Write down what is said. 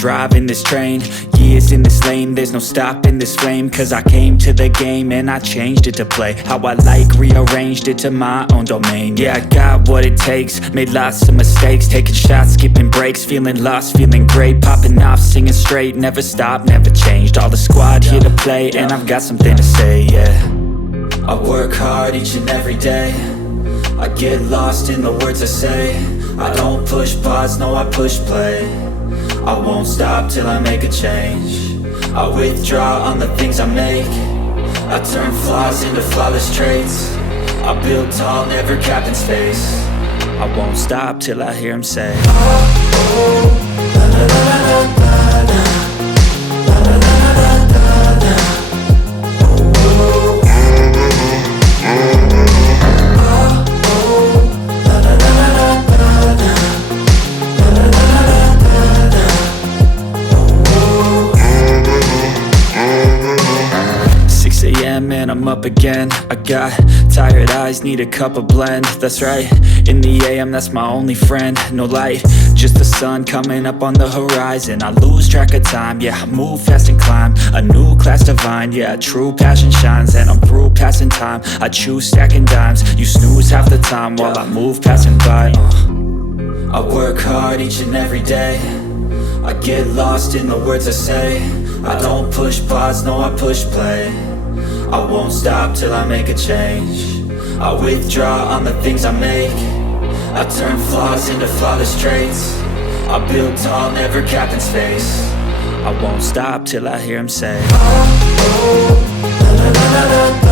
driving this train, years in this lane, there's no stopping this flame. Cause I came to the game and I changed it to play how I like, rearranged it to my own domain. Yeah, I got what it takes, made lots of mistakes, taking shots, skipping breaks, feeling lost, feeling great, popping off, singing straight, never stopped, never changed. All the squad here to play and I've got something to say, yeah. I work hard each and every day, I get lost in the words I say. I don't push pause, no I push play. I won't stop till I make a change. I withdraw on the things I make. I turn flaws into flawless traits. I build tall, never capped in space. I won't stop till I hear him say, oh, oh, la, la, la, la, la, la. And I'm up again. I got tired eyes, need a cup of blend. That's right, in the AM, that's my only friend. No light, just the sun coming up on the horizon. I lose track of time, yeah, I move fast and climb a new class divine, yeah, true passion shines. And I'm through passing time, I choose stacking dimes. You snooze half the time while I move passing by. I work hard each and every day, I get lost in the words I say. I don't push pause, no I push play. I won't stop till I make a change. I withdraw on the things I make. I turn flaws into flawless traits. I build tall, never capped in space. I won't stop till I hear him say, oh, oh, la, la, la, la, la.